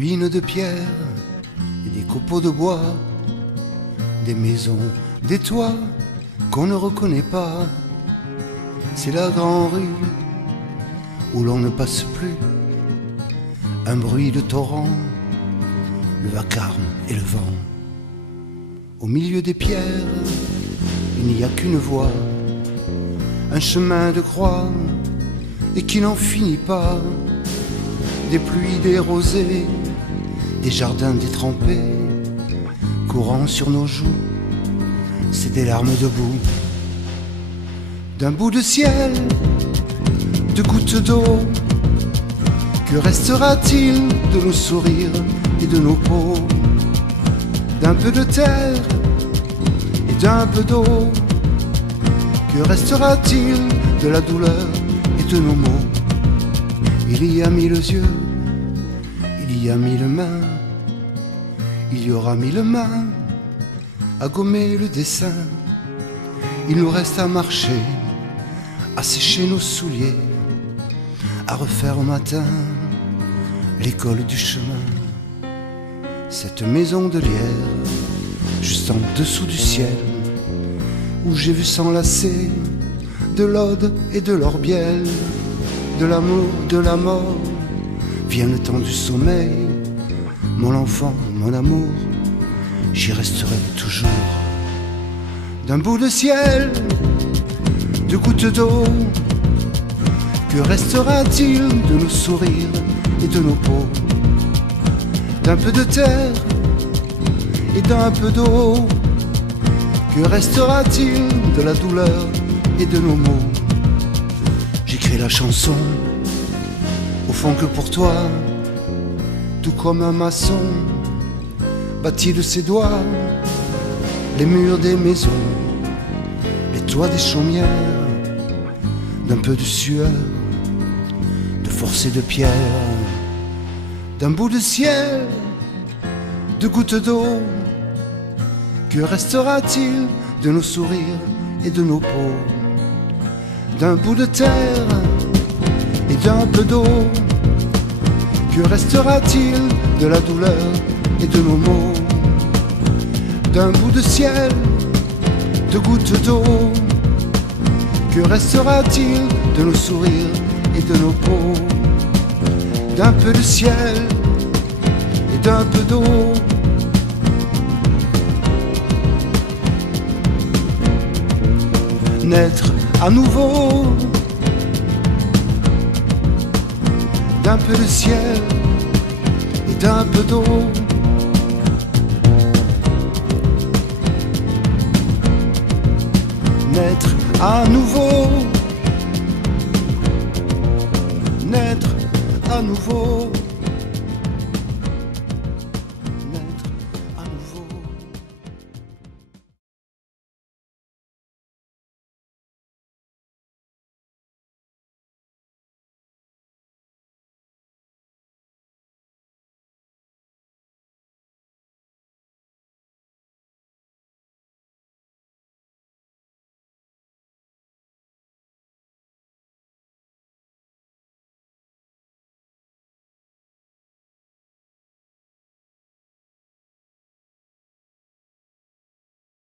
ruines de pierre et des copeaux de bois, des maisons, des toits qu'on ne reconnaît pas. C'est la grande rue où l'on ne passe plus. Un bruit de torrent, le vacarme et le vent. Au milieu des pierres, il n'y a qu'une voie, un chemin de croix et qui n'en finit pas. Des pluies, des rosées, des jardins détrempés, courant sur nos joues, c'est des larmes debout. D'un bout de ciel, de gouttes d'eau, que restera-t-il de nos sourires et de nos peaux? D'un peu de terre et d'un peu d'eau, que restera-t-il de la douleur et de nos mots? Il y a 1000 yeux, il y a 1000 mains, il y aura 1000 mains à gommer le dessin. Il nous reste à marcher, à sécher nos souliers, à refaire au matin l'école du chemin. Cette maison de lierre, juste en dessous du ciel, où j'ai vu s'enlacer de l'ode et de l'orbiel, de l'amour, de la mort, vient le temps du sommeil. Mon enfant, mon amour, j'y resterai toujours. D'un bout de ciel, de gouttes d'eau, que restera-t-il de nos sourires et de nos peaux? D'un peu de terre et d'un peu d'eau, que restera-t-il de la douleur et de nos mots? J'écris la chanson, au fond que pour toi, tout comme un maçon bâtit de ses doigts les murs des maisons, les toits des chaumières, d'un peu de sueur, de force et de pierre. D'un bout de ciel, de gouttes d'eau, que restera-t-il de nos sourires et de nos peaux? D'un bout de terre et d'un peu d'eau, que restera-t-il de la douleur et de nos mots? D'un bout de ciel, de gouttes d'eau, que restera-t-il de nos sourires et de nos peaux? D'un peu de ciel et d'un peu d'eau, naître à nouveau. D'un peu de ciel et d'un peu d'eau, naître à nouveau, naître à nouveau.